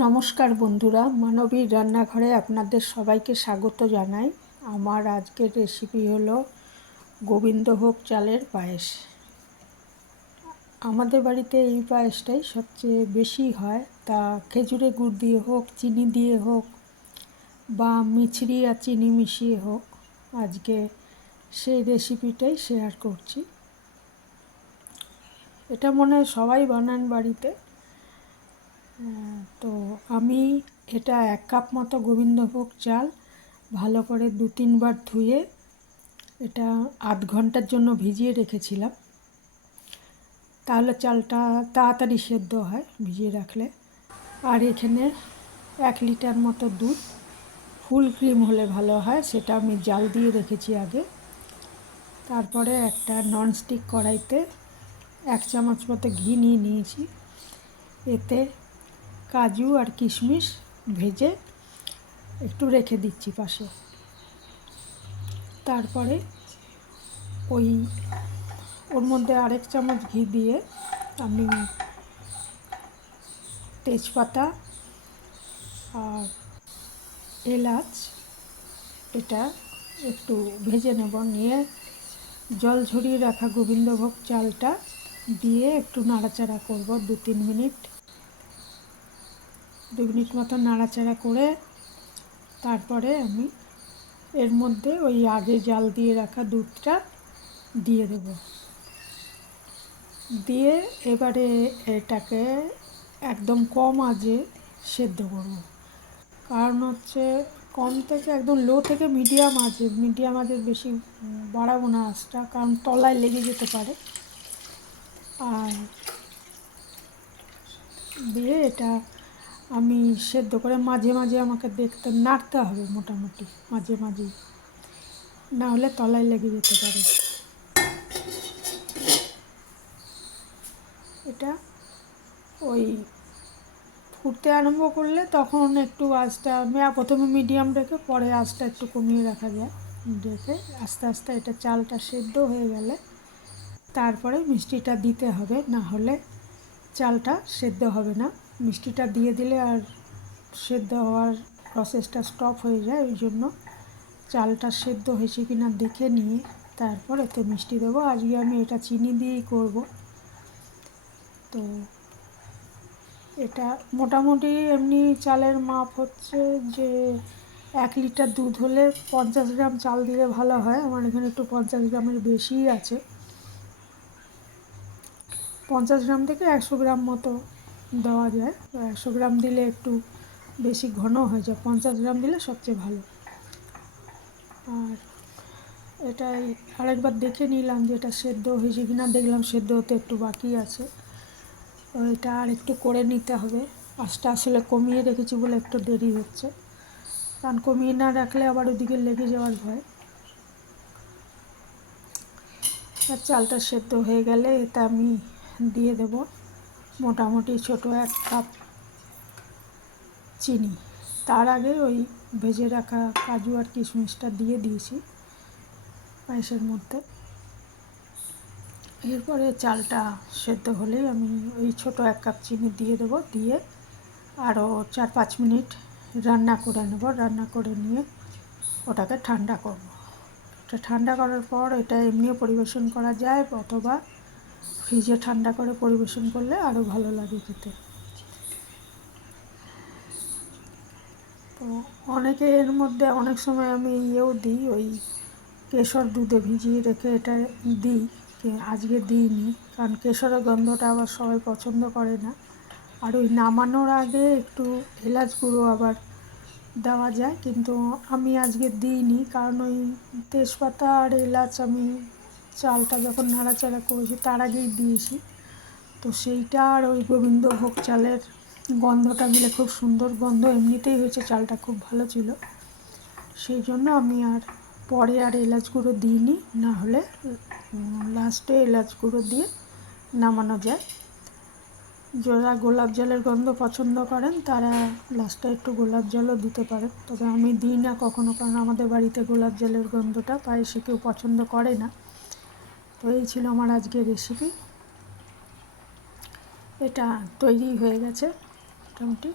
নমস্কার বন্ধুরা, মানবীর রান্নাঘরে আপনাদের সবাইকে স্বাগত জানাই। আমার আজকের রেসিপি হলো গোবিন্দভোগ চালের পায়েস। আমাদের বাড়িতে এই পায়েসটাই সবচেয়ে বেশি হয়, তা খেজুরে গুড় দিয়ে হোক, চিনি দিয়ে হোক বা মিছরি আর চিনি মিশিয়ে হোক, আজকে সেই রেসিপিটাই শেয়ার করছি। এটা মনে হয় সবাই বানান বাড়িতে। তো আমি এটা 1 কাপ মতো গোবিন্দভোগ চাল ভালো করে 2-3 বার ধুয়ে এটা আধ ঘন্টার জন্য ভিজিয়ে রেখেছিলাম, তাহলে চালটা তাড়াতাড়ি সেদ্ধ হয় ভিজিয়ে রাখলে। আর এখানে 1 লিটার মতো দুধ, ফুল ক্রিম হলে ভালো হয়, সেটা আমি জাল দিয়ে রেখেছি আগে। তারপরে একটা ননস্টিক কড়াইতে 1 চামচ মতো ঘি নিয়ে নিয়েছি, এতে কাজু আর কিশমিশ ভেজে একটু রেখে দিচ্ছি পাশে। তারপরে ওর মধ্যে আরেক চামচ ঘি দিয়ে আমি তেজপাতা আর এলাচ এটা একটু ভেজে নেব, নিয়ে জল ঝরিয়ে রাখা গোবিন্দভোগ চালটা দিয়ে একটু নাড়াচাড়া করব 2 মিনিট মতো নাড়াচাড়া করে তারপরে আমি এর মধ্যে ওই আগে জাল দিয়ে রাখা দুধটা দিয়ে দেব। দিয়ে এবারে এটাকে একদম কম আঁচে সেদ্ধ করব। কারণ হচ্ছে কম থেকে একদম লো থেকে মিডিয়াম আঁচে বেশি বাড়াবো না আঁচটা, কারণ তলায় লেগে যেতে পারে। আর দিয়ে এটা আমি সেদ্ধ করে মাঝে মাঝে আমাকে নাড়তে হবে, মোটামুটি মাঝে মাঝেই, না হলে তলায় লেগে যেতে পারে। এটা ওই ফুটতে আরম্ভ করলে তখন একটু আঁচটা প্রথমে মিডিয়াম রেখে পরে আঁচটা একটু কমিয়ে রাখা যায়, রেখে আস্তে আস্তে এটা চালটা সেদ্ধ হয়ে গেলে তারপরে মিষ্টিটা দিতে হবে, না হলে চালটা সেদ্ধ হবে না। মিষ্টিটা দিয়ে দিলে আর সেদ্ধ হওয়ার প্রসেসটা স্টপ হয়ে যায়, ওই জন্য চালটা সেদ্ধ হয়েছে কিনা দেখে নিয়ে তারপর এতে মিষ্টি দেবো। আজকে আমি এটা চিনি দিয়েই করব। তো এটা মোটামুটি এমনি চালের মাপ হচ্ছে যে 1 লিটার দুধ হলে 50 গ্রাম চাল দিলে ভালো হয়। আমার এখানে একটু 50 গ্রামের বেশিই আছে, 50 গ্রাম থেকে 100 গ্রাম মতো দেওয়া যায়। 100 গ্রাম দিলে একটু বেশি ঘন হয়ে যায়, 50 গ্রাম দিলে সবচেয়ে ভালো। আর এটাই আরেকবার দেখে নিলাম যে এটা সেদ্ধ হয়েছে কিনা, দেখলাম সেদ্ধ হতে একটু বাকি আছে, তো এটা আর একটু করে নিতে হবে। আঁচটা আসলে কমিয়ে রেখেছি বলে একটু দেরি হচ্ছে, কারণ কমিয়ে না রাখলে আবার ওদিকে লেগে যাওয়ার ভয়। আর চালটা সেদ্ধ হয়ে গেলে এটা আমি দিয়ে দেব মোটামুটি ছোট 1 কাপ চিনি। তার আগে ওই ভেজে রাখা কাজু আর কিশমিশটা দিয়ে দিয়েছি পায়েসের মধ্যে। এরপরে চালটা সেদ্ধ হলেই আমি ওই ছোট 1 কাপ চিনি দিয়ে দেবো, দিয়ে আরও 4-5 মিনিট রান্না করে নেব। রান্না করে নিয়ে ওটাকে ঠান্ডা করব। এটা ঠান্ডা করার পর এটা এমনিও পরিবেশন করা যায়, অথবা ফ্রিজে ঠান্ডা করে পরিবেশন করলে আরও ভালো লাগে খেতে। তো অনেকে এর মধ্যে অনেক সময় আমি দিই, ওই কেশর দুধে ভিজিয়ে রেখে এটা দিই, আজকে দিইনি, কারণ কেশরের গন্ধটা আবার সবাই পছন্দ করে না। আর ওই নামানোর আগে একটু এলাচ গুঁড়ো আবার দেওয়া যায়, কিন্তু আমি আজকে দিইনি, কারণ ওই তেজপাতা আর এলাচ আমি চালটা যখন নাড়াচাড়া করেছি তার আগেই দিয়েছি, তো সেইটা আর ওই গোবিন্দভোগ চালের গন্ধটা মিলে খুব সুন্দর গন্ধ এমনিতেই হয়েছে, চালটা খুব ভালো ছিল, সেই জন্য আমি আর পরে আর এলাচ গুঁড়ো দিইনি, না হলে লাস্টে এলাচ গুঁড়ো দিয়ে নামানো যায়। যারা গোলাপ জলের গন্ধ পছন্দ করেন তারা লাস্টে একটু গোলাপ জলও দিতে পারেন, তবে আমি দিই না কখনো, কারণ আমাদের বাড়িতে গোলাপ জলের গন্ধটা পায়েসে কেউ পছন্দ করে না। তো এই ছিল আমার আজকের রেসিপি। এটা তৈরি হয়ে গেছে মোটামুটি।